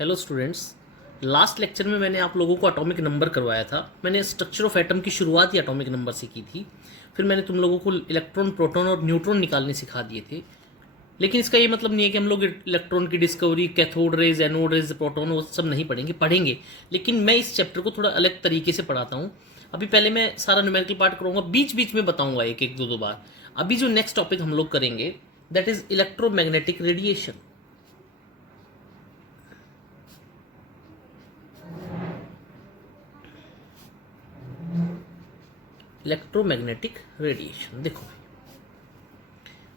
Hello students. Last lecture में मैंने आप लोगों को एटॉमिक नंबर करवाया था। मैंने स्ट्रक्चर ऑफ एटम की शुरुआत ही एटॉमिक नंबर से की थी। फिर मैंने तुम लोगों को इलेक्ट्रॉन, प्रोटॉन और न्यूट्रॉन निकालने सिखा दिए थे। लेकिन इसका ये मतलब नहीं है कि हम लोग इलेक्ट्रॉन की discovery, cathode rays, anode rays, proton, वो सब नहीं पढ़ेंगे। लेकिन मैं इस चैप्टर को थोड़ा अलग तरीके से पढ़ाता हूँ। अभी पहले मैं सारा न्यूमेरिकल पार्ट करूँगा, बीच बीच में बताऊँगा एक एक दो बार। अभी जो नेक्स्ट टॉपिक हम लोग करेंगे that is electromagnetic radiation. Electromagnetic radiation. देखो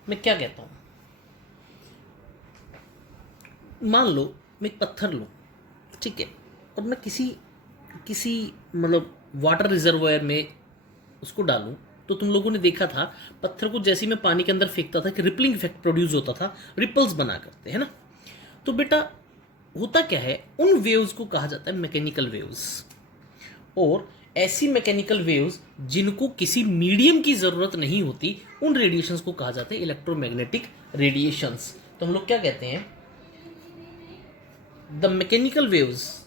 मैं क्या कहता हूँ, मान लो मैं एक पत्थर लूँ, ठीक है, और मैं किसी किसी मतलब वाटर रिजर्वायर में उसको डालूं, तो तुम लोगों ने देखा था पत्थर को जैसे ही मैं पानी के अंदर फेंकता था कि रिपलिंग इफेक्ट प्रोड्यूस होता था, रिपल्स बना करते है ना। तो बेटा होता क्या है, उन वेव्स को कहा जाता है मैकेनिकल वेव्स। और ऐसी मैकेनिकल वेव्स जिनको किसी मीडियम की जरूरत नहीं होती, उन रेडिएशंस को कहा जाता है इलेक्ट्रोमैग्नेटिक रेडिएशंस। तो हम लोग क्या कहते हैं, द मैकेनिकल वेव्स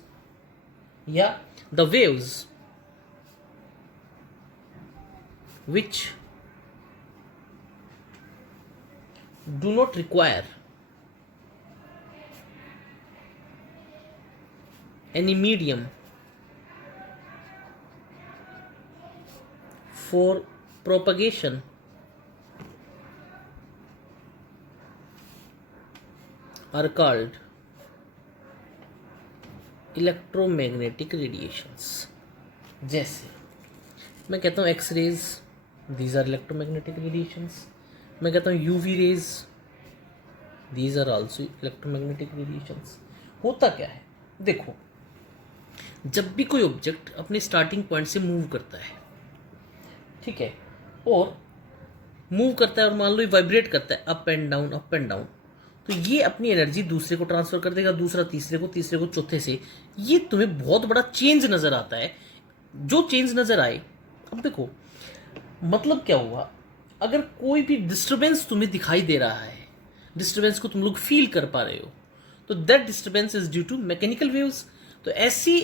या the waves which do not require any medium for propagation are called electromagnetic radiations. जैसे मैं कहता हूँ X rays, these are electromagnetic radiations. मैं कहता हूँ UV rays, these are also electromagnetic radiations. होता क्या है, देखो, जब भी कोई ऑब्जेक्ट अपने स्टार्टिंग पॉइंट से मूव करता है, ठीक है, और मूव करता है और मान लो वाइब्रेट करता है up and down, up and down, तो ये अपनी एनर्जी दूसरे को ट्रांसफर कर देगा, दूसरा तीसरे को, तीसरे को चौथे से। ये तुम्हें बहुत बड़ा चेंज नजर आता है। जो चेंज नजर आए, अब देखो मतलब क्या हुआ, अगर कोई भी डिस्टरबेंस तुम्हें दिखाई दे रहा है, डिस्टरबेंस को तुम लोग फील कर पा रहे हो, तो that disturbance is due to mechanical waves. तो ऐसी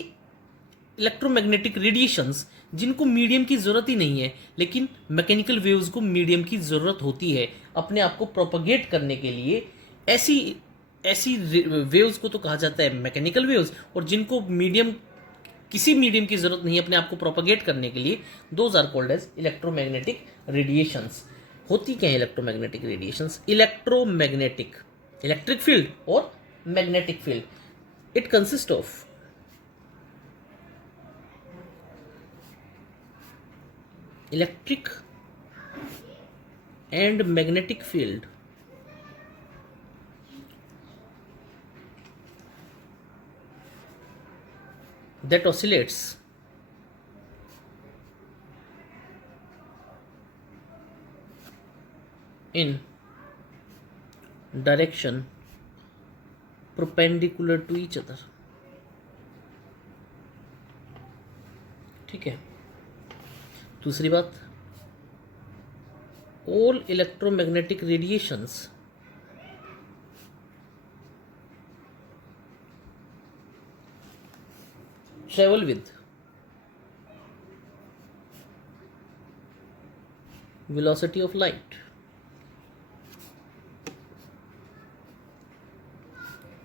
इलेक्ट्रोमैग्नेटिक रेडिएशंस जिनको मीडियम की जरूरत ही नहीं है, लेकिन मैकेनिकल वेव्स को मीडियम की जरूरत होती है अपने आप को प्रोपगेट करने के लिए, ऐसी ऐसी वेव्स को तो कहा जाता है मैकेनिकल वेव्स। और जिनको मीडियम, किसी मीडियम की जरूरत नहीं है अपने आप को प्रोपगेट करने के लिए, those are called as electromagnetic radiations. होती क्या है electromagnetic radiations? Electromagnetic, electric field और magnetic field, it consist of electric and magnetic field that oscillates in direction perpendicular to each other। ठीक है, दूसरी बात, all electromagnetic radiations travel with velocity of light,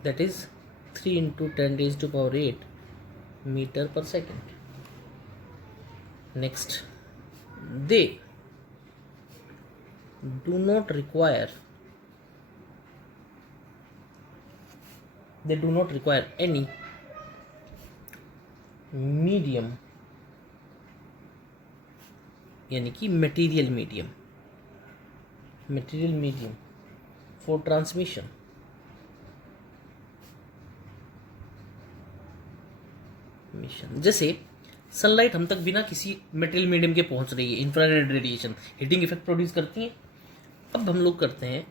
that is 3 into 10 raised to power 8 meter per second। Next, they do not require any medium, यानी कि material medium for transmission. जैसे sunlight हम तक बिना किसी मेटेरियल मीडियम के पहुंच रही है, infrared radiation heating effect produce करती है। अब हम लोग करते हैं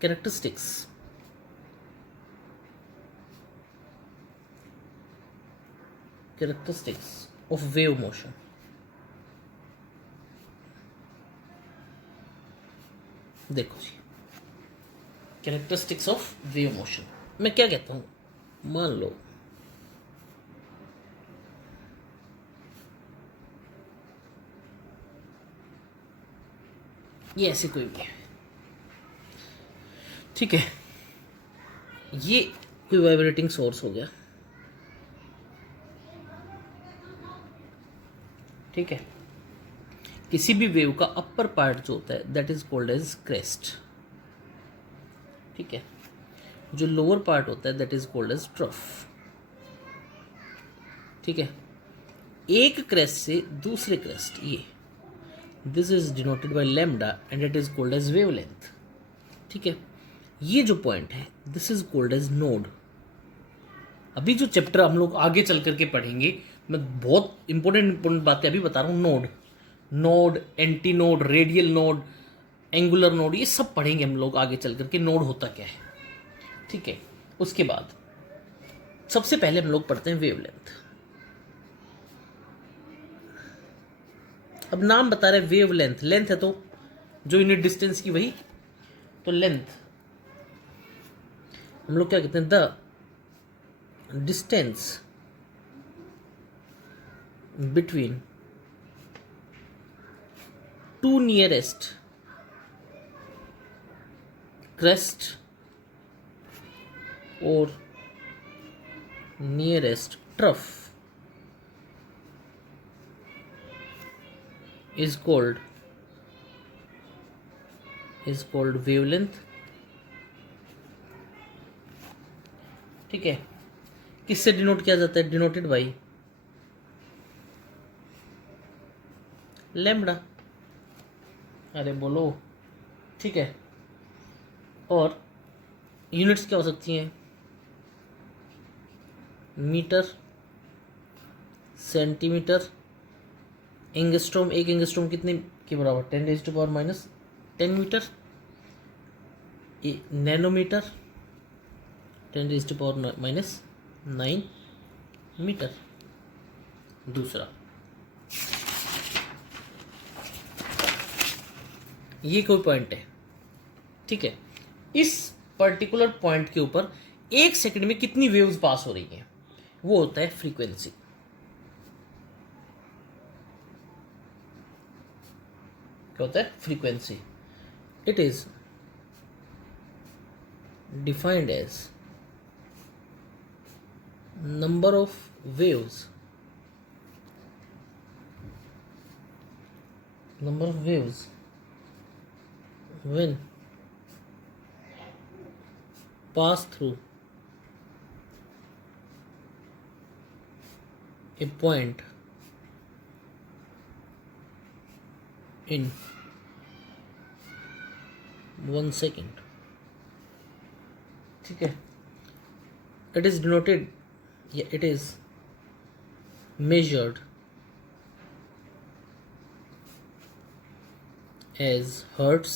कैरेक्टरिस्टिक्स ऑफ वेव मोशन। देखो जी, कैरेक्टरिस्टिक्स ऑफ वेव मोशन। मैं क्या कहता हूँ, मान लो ये ऐसे कोई भी है, ठीक है। ये कोई वाइब्रेटिंग सोर्स हो गया, ठीक है। किसी भी वेव का अपर पार्ट जो होता है that is called as crest, ठीक है। जो लोअर पार्ट होता है that is called as trough, ठीक है। एक क्रेस्ट से दूसरे क्रेस्ट, ये this is denoted by lambda and it is called as wavelength, ठीक है। ये जो पॉइंट है this is called as node. अभी जो चैप्टर हम लोग आगे चल करके पढ़ेंगे, मैं बहुत इंपॉर्टेंट बातें अभी बता रहा हूँ। Node, node, anti node, radial node, angular node, ये सब पढ़ेंगे हम लोग आगे चल करके नोड होता क्या है, ठीक है। उसके बाद सबसे पहले हम लोग पढ़ते हैं वेवलेंथ। अब नाम बता रहे वेवलेंथ, लेंथ है तो जो यूनिट डिस्टेंस की वही तो लेंथ। हम लोग क्या कहते हैं, the distance between two nearest crest or nearest trough is called wavelength, ठीक है। किससे डिनोट किया जाता है, डिनोटेड बाई लैम्बडा, अरे बोलो, ठीक है। और यूनिट्स क्या हो सकती हैं, मीटर, सेंटीमीटर, एंगस्ट्रोम। एक एंगस्ट्रोम कितने के बराबर, 10⁻⁻10 मीटर। Nanometre 10⁻⁹ metre. दूसरा, ये कोई पॉइंट है, ठीक है। इस पर्टिकुलर पॉइंट के ऊपर एक सेकंड में कितनी वेव्स पास हो रही हैं, वो होता है फ्रीक्वेंसी। क्या होता है, frequency. It is defined as number of waves when pass through a point in 1 second, ठीक है। It is denoted, it is measured as hertz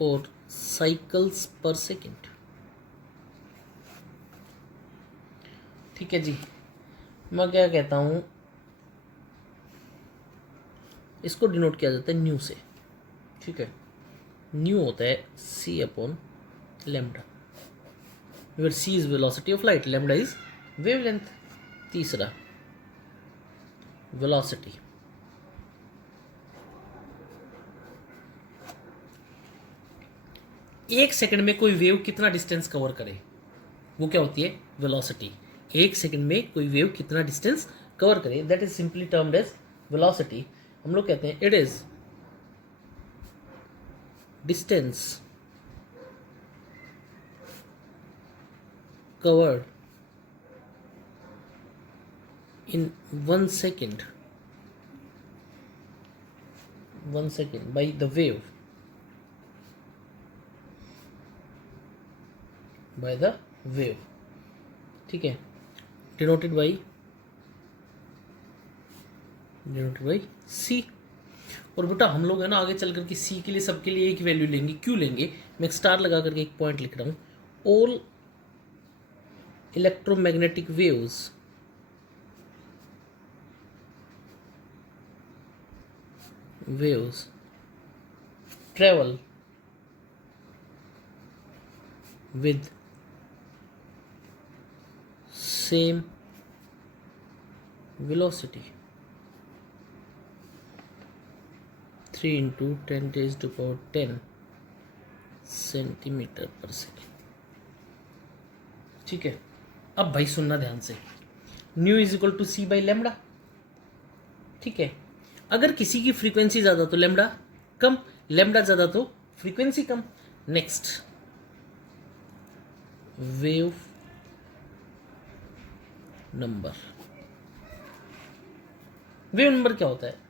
or cycles per second, ठीक है जी। मैं क्या कहता हूँ, इसको डिनोट किया जाता है न्यू से, ठीक है। न्यू होता है c upon lambda, where c is velocity of light, lambda is wavelength. तीसरा, वेलोसिटी। एक सेकंड में कोई वेव कितना डिस्टेंस कवर करे, वो क्या होती है, वेलोसिटी। एक सेकंड में कोई वेव कितना डिस्टेंस कवर करे, that is simply termed as velocity. हम लोग कहते हैं it is distance covered in 1 second by the wave, ठीक है। Denoted by C. और बेटा हम लोग है ना आगे चल करके सी के लिए सबके लिए एक वैल्यू लेंगे। क्यों लेंगे, मैं एक स्टार लगा करके एक पॉइंट लिख रहा हूँ। All electromagnetic waves travel with same velocity। 3 into 10⁻10 centimetre per second. ठीक है, अब भाई सुनना ध्यान से, nu is equal to C by lambda. ठीक है, अगर किसी की फ्रीक्वेंसी ज़्यादा तो लेमडा कम, लेमडा ज़्यादा तो फ्रीक्वेंसी कम। Next, wave number. Wave number क्या होता है?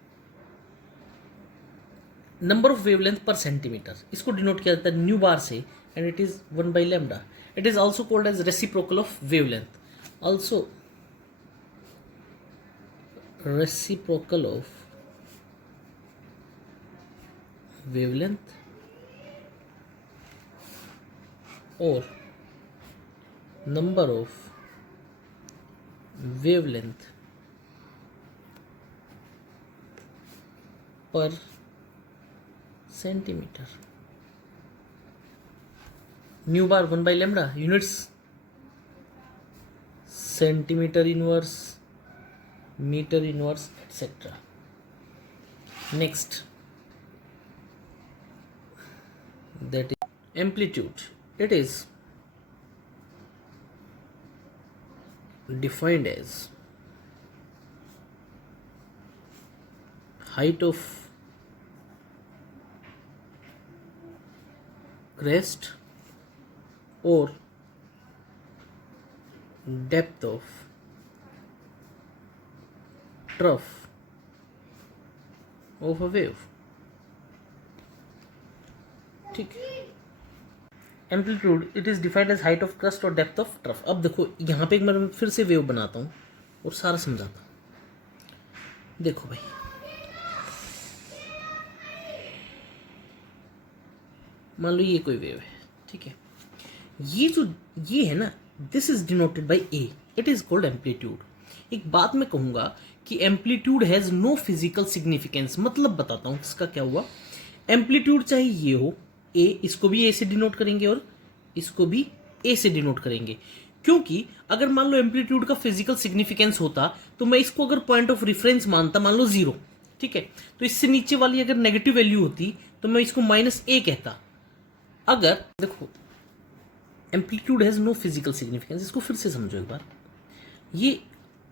Number of wavelength per centimetre. इसको डिनोट किया जाता है न्यू बार से, and it is 1 by lambda. It is also called as reciprocal of wavelength, also reciprocal of wavelength और number of wavelength per centimetre. Nu bar 1 by lambda, units centimetre inverse, metre inverse, etcetera. Next, that is amplitude. It is defined as height of crest or depth of trough of a wave. ठीक, amplitude it is defined as height of crest और depth of trough. अब देखो यहाँ पे एक मैं फिर से वेव बनाता हूँ और सारा समझाता हूँ। देखो भाई, मान लो ये कोई वेव है, ठीक है, ये जो ये है ना, this is denoted by A, it is called amplitude. एक बात मैं कहूँगा कि amplitude has no physical significance. मतलब बताता हूँ इसका क्या हुआ। एम्पलीट्यूड चाहे ये हो ए, इसको भी ए से डिनोट करेंगे और इसको भी ए से डिनोट करेंगे, क्योंकि अगर मान लो एम्पलीट्यूड का फिजिकल सिग्निफिकेंस होता तो मैं इसको अगर पॉइंट ऑफ रेफरेंस मानता, मान लो 0, ठीक है, तो इससे नीचे वाली अगर नेगेटिव वैल्यू होती तो मैं इसको -a कहता। अगर देखो amplitude has no physical significance, इसको फिर से समझो एक बार। ये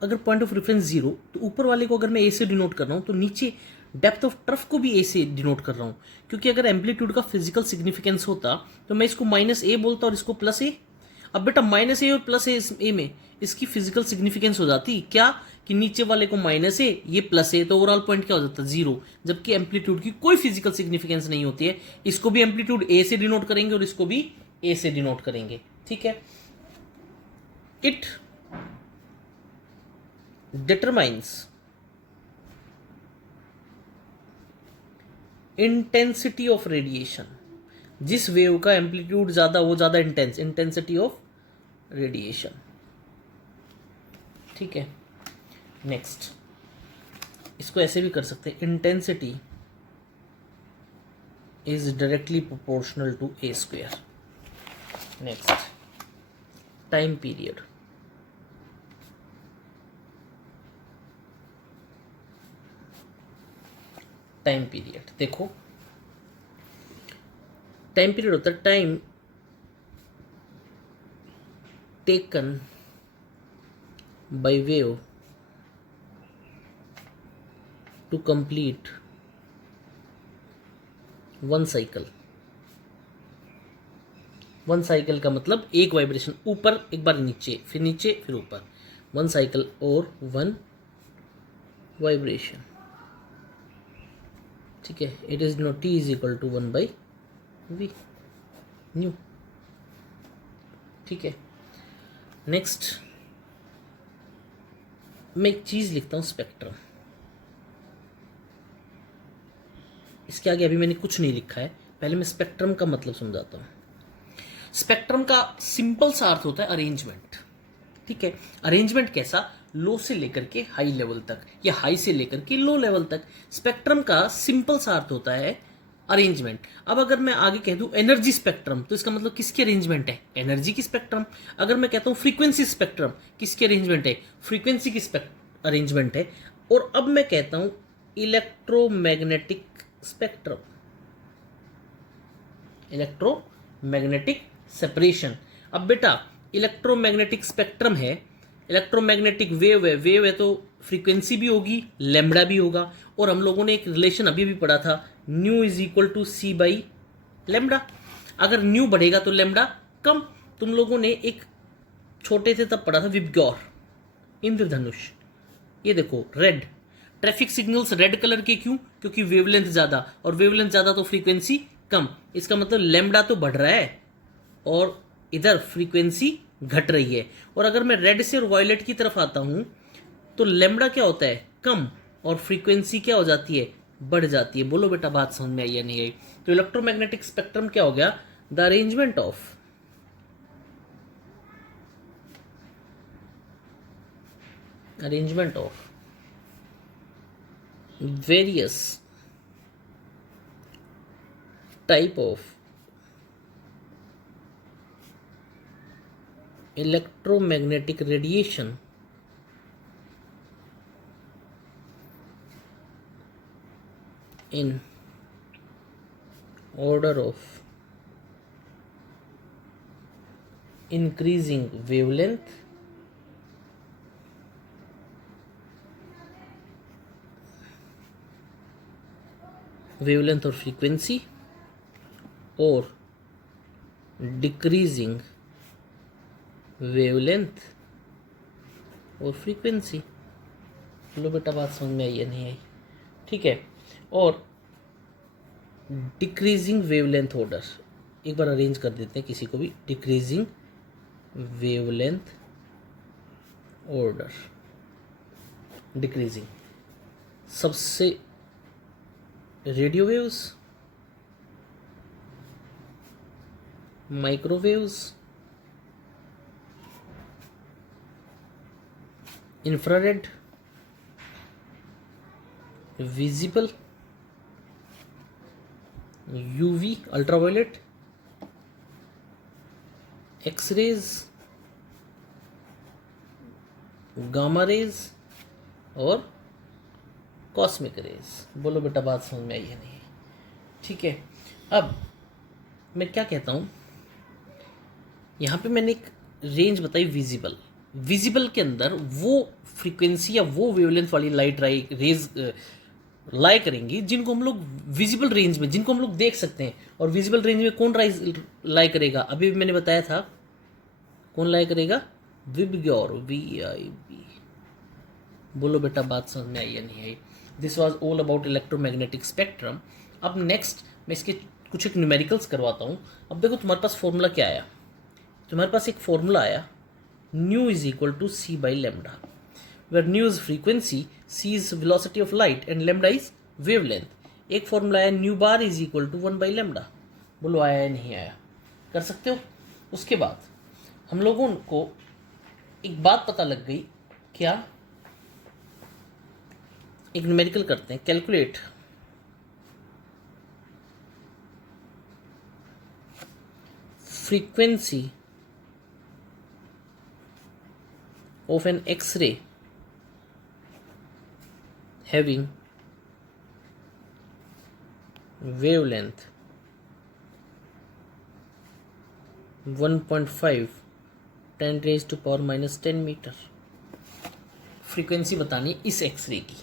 अगर पॉइंट ऑफ रेफरेंस 0, तो ऊपर वाले को अगर मैं ए से डिनोट कर रहा हूं तो नीचे डेप्थ ऑफ ट्रफ को भी ए से डिनोट कर रहा हूं, क्योंकि अगर एम्पलीट्यूड का फिजिकल सिग्निफिकेंस होता तो मैं इसको -a बोलता और इसको +a। अब बेटा -a और +a में इसकी फिजिकल सिग्निफिकेंस हो जाती क्या, कि नीचे वाले को -a, ये +a, तो ओवरऑल पॉइंट क्या हो जाता है 0। जबकि एम्पलीट्यूड की कोई फिजिकल सिग्निफिकेंस नहीं होती है, इसको भी एम्पलीट्यूड a से डिनोट करेंगे और इसको भी a से डिनोट करेंगे। ठीक है, it determines intensity of radiation. जिस वेव का एम्पलीट्यूड ज्यादा, वो ज्यादा इंटेंस, इंटेंसिटी ऑफ रेडिएशन। ठीक है, नेक्स्ट, इसको ऐसे भी कर सकते हैं, intensity is directly proportional to A square. Next, time period. Time period देखो, टाइम पीरियड होता है time taken by wave to complete one cycle. One cycle का मतलब एक वाइब्रेशन, ऊपर एक बार नीचे, फिर नीचे, फिर ऊपर, वन साइकिल और वन वाइब्रेशन। ठीक है, it is no T is equal to 1/v nu. ठीक है, नेक्स्ट मैं एक चीज लिखता हूं, स्पेक्ट्रम। इसके आगे अभी मैंने कुछ नहीं लिखा है, पहले मैं स्पेक्ट्रम का मतलब समझाता हूं। स्पेक्ट्रम का सिंपल सा अर्थ होता है अरेंजमेंट। ठीक है, अरेंजमेंट कैसा, लो से लेकर के हाई लेवल तक या हाई से लेकर के लो लेवल तक। स्पेक्ट्रम का सिंपल सा अर्थ होता है अरेंजमेंट। अब अगर मैं आगे कह दूं एनर्जी स्पेक्ट्रम, तो इसका मतलब किसकी अरेंजमेंट है, एनर्जी की स्पेक्ट्रम। अगर मैं कहता हूं फ्रीक्वेंसी स्पेक्ट्रम, किसकी अरेंजमेंट है, फ्रीक्वेंसी की अरेंजमेंट है। और अब मैं कहता हूं इलेक्ट्रोमैग्नेटिक स्पेक्ट्रम, इलेक्ट्रोमैग्नेटिक सेपरेशन। अब बेटा इलेक्ट्रोमैग्नेटिक स्पेक्ट्रम है, इलेक्ट्रोमैग्नेटिक वेव है तो फ्रीक्वेंसी भी होगी, लेमडा भी होगा। और हम लोगों ने एक रिलेशन अभी भी पढ़ा था, nu is equal to C by lambda. अगर न्यू बढ़ेगा तो लेमडा कम। तुम लोगों ने एक छोटे थे तब पढ़ा था विबग्योर, इंद्रधनुष। ये देखो red, traffic signals red colour के क्यों? क्योंकि वेवलेंथ ज्यादा, और वेवलेंथ ज्यादा तो फ्रीक्वेंसी कम। इसका मतलब लेमडा तो बढ़ रहा है और इधर फ्रीक्वेंसी घट रही है। और अगर मैं रेड से और वायलेट की तरफ आता हूं तो लेमडा क्या होता है? कम, और फ्रीक्वेंसी क्या हो जाती है? बढ़ जाती है। बोलो बेटा बात समझ में आई या नहीं आई? तो इलेक्ट्रोमैग्नेटिक स्पेक्ट्रम क्या हो गया? The arrangement of various type of electromagnetic radiation in order of increasing wavelength, or frequency, or decreasing wavelength और फ्रीक्वेंसी। लो बेटा बात समझ में आई या नहीं आई? ठीक है। और डिक्रीजिंग वेवलेंथ ऑर्डर, एक बार अरेंज कर देते हैं किसी को भी। डिक्रीजिंग वेवलेंथ ऑर्डर, डिक्रीजिंग सबसे radio waves, microwaves, infrared, visible, UV ultraviolet, X rays, gamma rays और कॉस्मिक रेज। बोलो बेटा बात समझ में आई है नहीं? ठीक है। अब मैं क्या कहता हूं, यहां पे मैंने एक रेंज बताई विजिबल। विजिबल के अंदर वो फ्रीक्वेंसी या वो वेवलेंथ वाली लाइट रेज लाई करेंगी जिनको हम लोग विजिबल रेंज में, जिनको हम लोग देख सकते हैं। और विजिबल रेंज में कौन लाई करेगा? अभी भी मैंने बताया था, कौन लाई करेगा? VIBGYOR, VIB। बोलो बेटा बात समझ में आई या नहीं आई? This was all about electromagnetic spectrum. अब नेक्स्ट मैं इसके कुछ एक न्यूमेरिकल्स करवाता हूँ। अब देखो तुम्हारे पास फॉर्मूला क्या आया? तुम्हारे पास एक फॉर्मूला आया, nu is equal to C by lambda, where nu is frequency, C is velocity of light and lambda is wavelength. एक फॉर्मूला आया, nu bar is equal to 1 by lambda. बोलो आया या नहीं आया? कर सकते हो। उसके बाद हम लोगों को एक बात पता लग गई, क्या? एक न्यूमेरिकल करते हैं, calculate frequency of an X-ray having wavelength 1.5 10 raised to power minus 10 metre. Frequency बतानी इस एक्सरे की।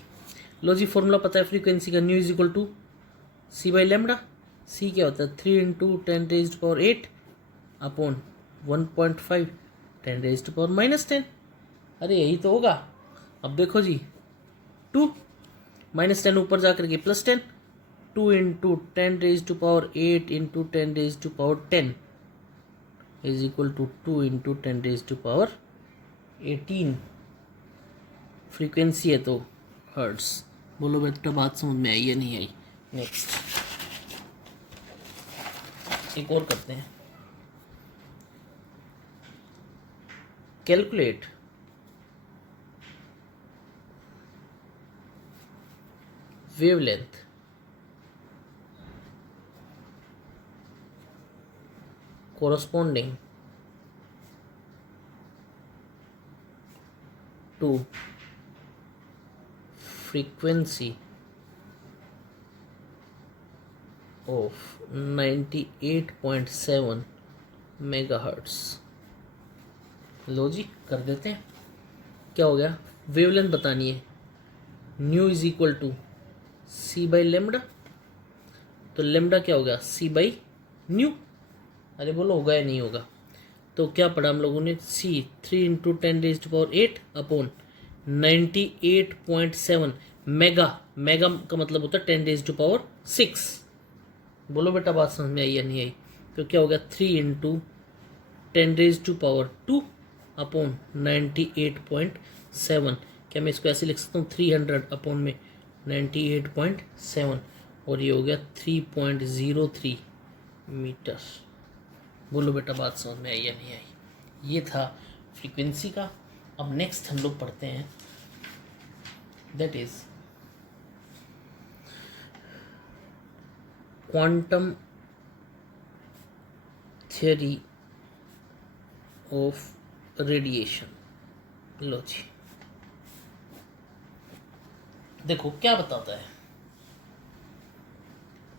लो जी, फॉर्मूला पता है फ्रीक्वेंसी का, new is equal to C by lambda. सी क्या होता है? 3 into 10 raised to power 8 upon 1.5 10 raised to power minus 10। अरे यही तो होगा। अब देखो जी, 2 माइनस 10 ऊपर जाकर के plus 10, 2 into 10 raise to power 8 into 10 raise to power 10 is equal to 2 into 10 raise to power 18। Frequency है तो हर्ट्स। बोलो बेटा बात समझ में आई या नहीं आई? नेक्स्ट एक और करते हैं, calculate wavelength corresponding to frequency of 98.7 megahertz. लो जी कर देते हैं। क्या हो गया, वेवलेंथ बतानी है, new is equal to C by lambda. तो लेमडा क्या होगा, सी बाई न्यू। अरे बोलो होगा या नहीं होगा। तो क्या पढ़ा हम लोगों ने, सी 3 × 10⁸ अपॉन 98.7 मेगा। मेगा का मतलब होता है 10⁶। बोलो बेटा बात समझ में आई या नहीं आई। तो क्या हो गया, 3 × 10⁻² अपॉन 98.7। क्या मैं इसको ऐसे लिख सकता हूँ, 300 अपॉन में 98.7, और ये हो गया 3.03 मीटर। बोलो बेटा बात समझ में आई या नहीं आई। ये था फ्रीक्वेंसी का। अब नेक्स्ट हम लोग पढ़ते हैं, that is quantum theory of radiation. लो जी देखो क्या बताता है,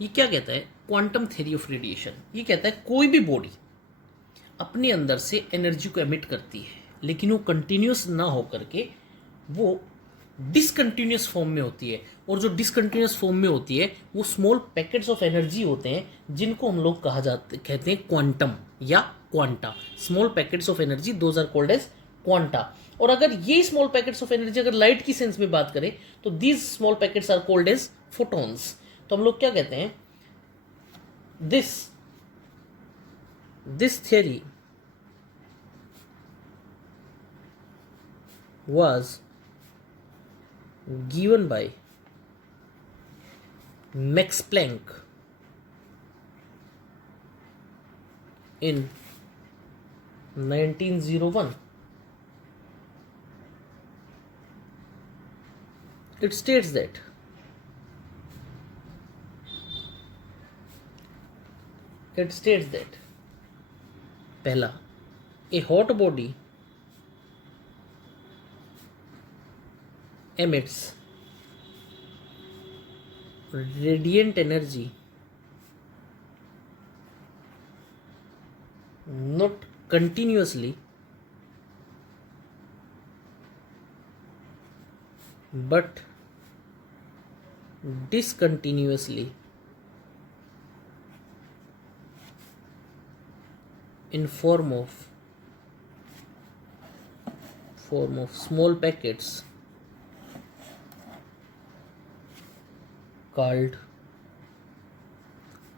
ये क्या कहता है, क्वांटम थ्योरी ऑफ रेडिएशन। ये कहता है कोई भी बॉडी अपने अंदर से एनर्जी को एमिट करती है, लेकिन वो कंटिन्यूस ना हो करके वो डिसकंटिन्यूस फॉर्म में होती है। और जो डिसकंटिन्यूस फॉर्म में होती है वो स्मॉल पैकेट्स ऑफ एनर्जी होते हैं, जिनको हम लोग कहते हैं क्वांटम या quanta. Small packets of energy, those are called as quanta. और अगर ये स्मॉल पैकेट्स ऑफ एनर्जी अगर लाइट की सेंस में बात करें तो these small packets are called as photons. तो हम लोग क्या कहते हैं, this theory was given by Max Planck in 1901. It states that पहला, a hot body emits radiant energy not continuously but discontinuously in form of small packets called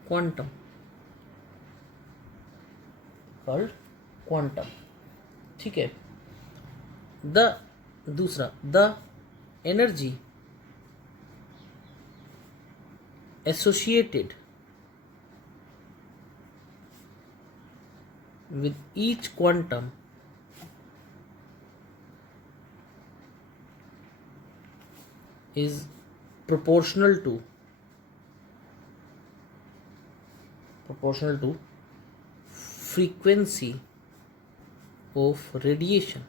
quantum. ठीक है। दूसरा, the energy associated with each quantum is proportional to frequency of radiation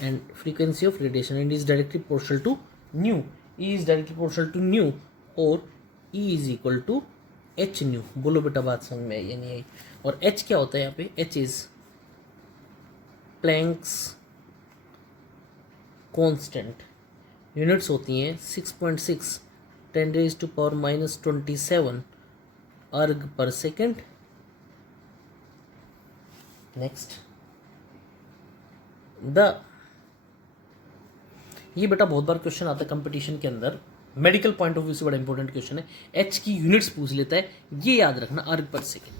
and is directly proportional to nu. E is directly proportional to nu और E is equal to h nu। बोलो बेटा बात समझ में आई या नहीं आई। और h क्या होता है यहाँ पे, h is Planck's constant. Units होती हैं 6.6 10⁻⁻27 अर्ग पर सेकेंड। नेक्स्ट, ये बेटा बहुत बार क्वेश्चन आता है कंपटीशन के अंदर, मेडिकल पॉइंट ऑफ व्यू से बड़ा इंपॉर्टेंट क्वेश्चन है। एच की यूनिट्स पूछ लेता है, ये याद रखना, अर्ग पर सेकेंड।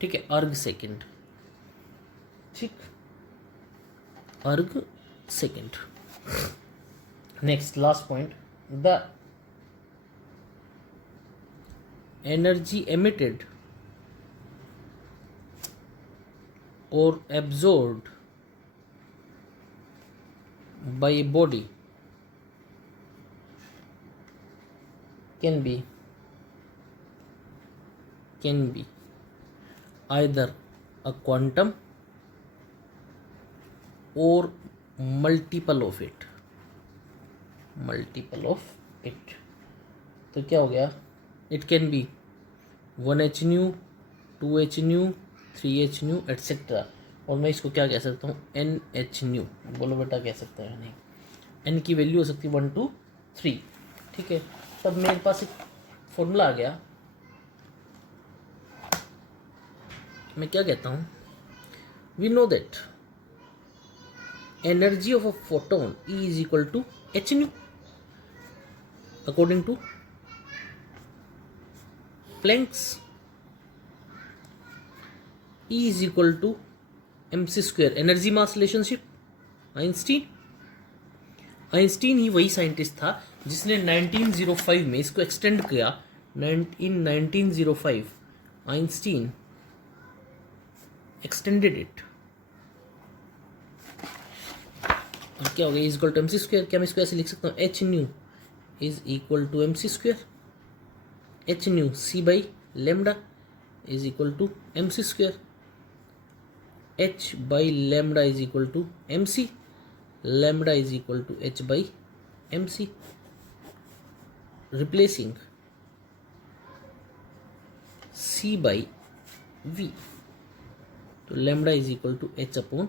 ठीक है, अर्ग सेकेंड। ठीक, अर्ग second. Next last point, the energy emitted और absorbed by a body can be either a quantum or multiple of it। तो क्या हो गया, it can be 1h new, 2h new, 3h new etcetera. और मैं इसको क्या कह सकता हूँ, NH न्यू। बोलो बेटा कह सकता है नहीं, n की वैल्यू हो सकती है 1 2 3। ठीक है, तब मेरे पास एक फॉर्मूला आ गया। मैं क्या कहता हूँ, we know that energy of a photon E is equal to h nu according to Planck's. E is equal to mc square, energy mass relationship, Einstein. Einstein ही वही साइंटिस्ट था जिसने 1905 में इसको एक्सटेंड किया। In 1905 Einstein extended it. और क्या हो गया, is equal to mc square. क्या मैं इसको ऐसे लिख सकता हूँ, h nu is equal to mc square, h new c by lambda is equal to mc square, h by lambda is equal to mc, lambda is equal to h by mc, replacing c by v। तो lambda is equal to h upon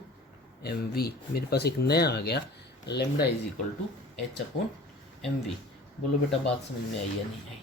mv। मेरे पास एक नया आ गया, lambda is equal to h upon mv। बोलो बेटा बात समझ में आई या नहीं आई?